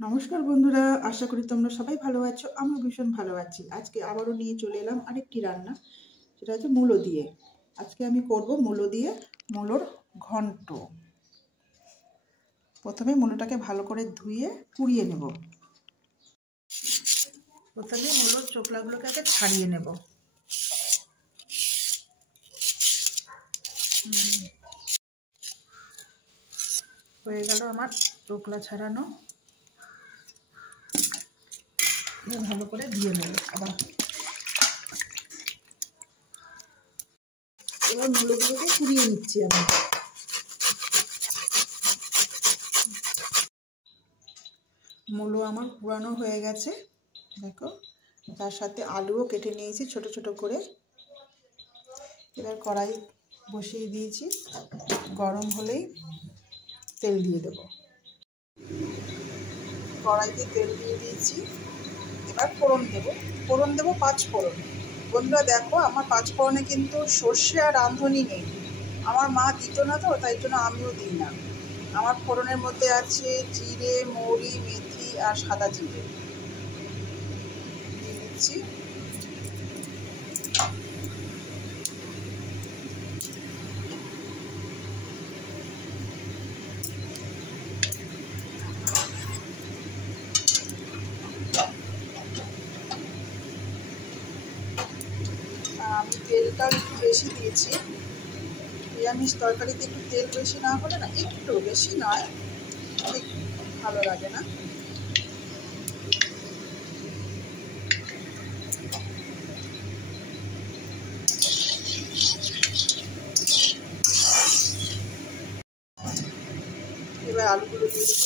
নমস্কার বন্ধুরা, আশা করি তোমরা সবাই ভালো আছো। আমিও ভীষণ ভালো আছি। আজকে আবারও নিয়ে চলে এলাম আরেকটি রান্না, সেটা হচ্ছে মূলো দিয়ে। আজকে আমি করব মূলো দিয়ে মূলোর ঘন্ট। প্রথমে মূলোটাকে ভালো করে ধুয়ে কুড়িয়ে নেব। প্রথমে মূলোর চোকলাগুলোকে আগে ছাড়িয়ে নেব। হয়ে গেল আমার চোকলা ছাড়ানো। ভালো করে ধুয়ে নেব আবার। এবার মূলোগুলোকে কুড়িয়ে নিচ্ছি আমি। মূলো আমার কুড়ানো হয়ে গেছে, দেখো। তার সাথে আলুও কেটে নিয়েছি ছোট ছোট করে। এবার কড়াই বসিয়ে দিয়েছি, গরম হলেই তেল দিয়ে দেব। কড়াইতে তেল দিয়ে দিয়েছি, এবার ফোড়ন দেব। ফোড়ন দেবো 5 ফোড়ন। বন্ধুরা দেখো, আমার 5 ফোড়নে কিন্তু সর্ষে আর রাঁধুনি নেই। আমার মা দিত না, তো তাই জন্য আমিও দিই না। আমার ফোড়নের মধ্যে আছে জিরে, মৌরি, মেথি আর সাদা জিরে দিয়ে দিচ্ছি। আমি তেলটা একটু বেশি দিয়েছি। নিরামিষ তরকারিতে একটু তেল বেশি না হলে না, একটু বেশি নয়, ঠিক ভালো লাগে না। এবার আলুগুলো দিয়ে দেবো।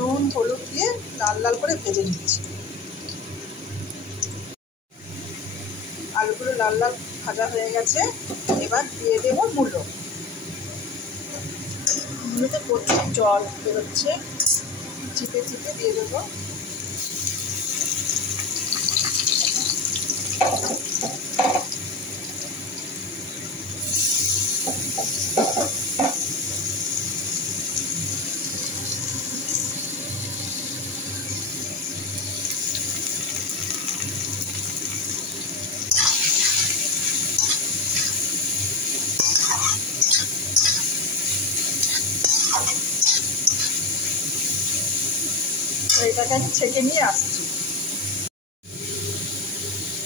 নুন হলুদ দিয়ে লাল লাল করে ভেজে নিচ্ছি। আলুগুলো লাল লাল ভাজা হয়ে গেছে, এবার দিয়ে দেবো মূলো। মূলোতে প্রচুর জল বেরোচ্ছে, চিপে চিপে দিয়ে দেবো। এটাকে আমি ছেঁকে নিয়ে আসছি।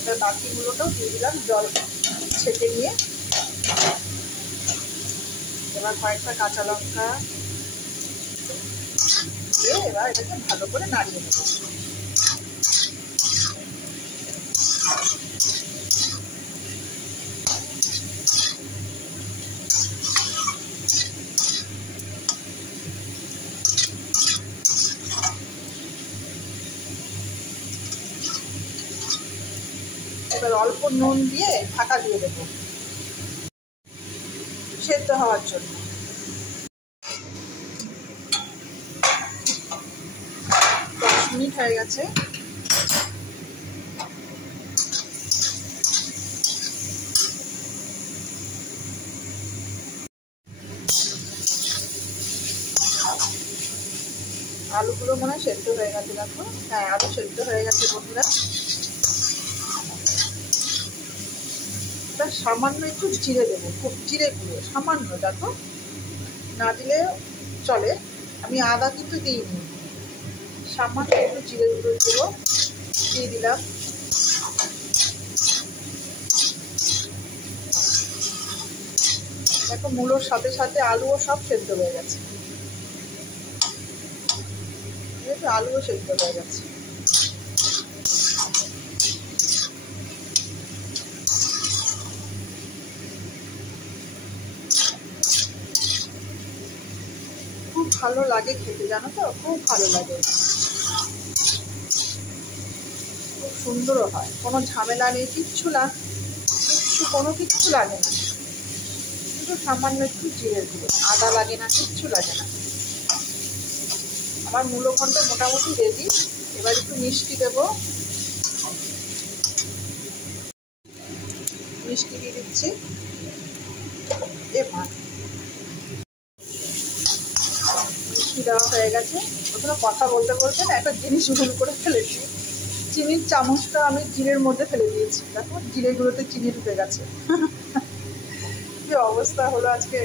এবার বাকি মূলোটাও দিয়ে দিলাম জল ছেঁকে নিয়ে। এবার কয়েকটা কাঁচা লঙ্কা দিয়ে এবার এটাকে ভালো করে নাড়িয়ে নেব। এবার অল্প নুন দিয়ে ঢাকা দিয়ে দেব সেদ্ধ হওয়ার জন্য। 10 মিনিট হয়ে গেছে। আলুগুলো মনে হয় সেদ্ধ হয়ে গেছে, দেখো। হ্যাঁ, আলু সেদ্ধ হয়ে গেছে বন্ধুরা। সামান্য একটু জিরে দেবো, খুব জিরে গুঁড়ো সামান্য, দেখো। না দিলে চলে, আমি আদা কিন্তু দিইনি। সামান্য একটু জিরে গুঁড়ো দেবো, দিয়ে দিলাম। দেখো, মূলোর সাথে সাথে আলুও সব সেদ্ধ হয়ে গেছে। আলুও সেদ্ধ হয়ে গেছে। খুব ভালো লাগে খেতে, জানো তো, খুব ভালো লাগে। খুব সুন্দরও হয়, কোনো ঝামেলা নেই, কিচ্ছু বেশি কোনো কিচ্ছু লাগে না, শুধু সামান্য একটু জিরের গুঁড়ো, আদা লাগে না, কিচ্ছু লাগে না। আমার মূলো ঘন্ট মোটামুটি রেডি। এবার একটু মিষ্টি দেবো, মিষ্টি দিয়ে দিচ্ছি। এবার মিষ্টি দেওয়া হয়ে গেছে। ওখানে কথা বলতে বলতে না একটা জিনিস ভুল করে ফেলেছি, চিনির চামচটা আমি জিরের মধ্যে ফেলে দিয়েছি। দেখো জিরের গুঁড়োতে চিনি ঢুকে গেছে। কি অবস্থা হলো আজকে।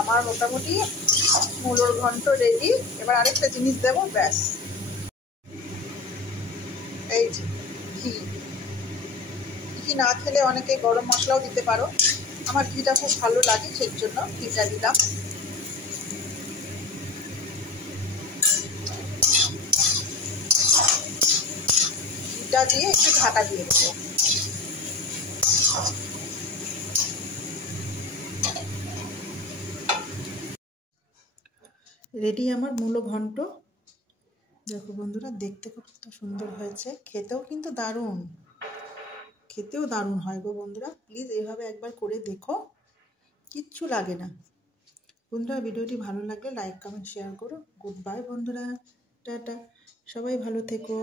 আমার মোটামুটি মূলোর ঘন্ট রেডি। এবার আরেকটা জিনিস দেবো, ব্যাস। এই যে ঘি, ঘি না খেলে অনেকে গরম মশলাও দিতে পারো, আমার ঘিটা খুব ভালো লাগে সেই জন্য ঘিটা দিলাম। ঘিটা দিয়ে একটু ঢাকা দিয়ে দেবো। রেডি আমার মূলো ঘন্ট। দেখো বন্ধুরা, দেখতে কত সুন্দর হয়েছে, খেতেও কিন্তু দারুণ, খেতেও দারুণ হয় গো বন্ধুরা। প্লিজ এইভাবে একবার করে দেখো, কিচ্ছু লাগে না। বন্ধুরা ভিডিওটি ভালো লাগলে লাইক কমেন্ট শেয়ার করো। গুড বাই বন্ধুরা, টাটা, সবাই ভালো থেকো।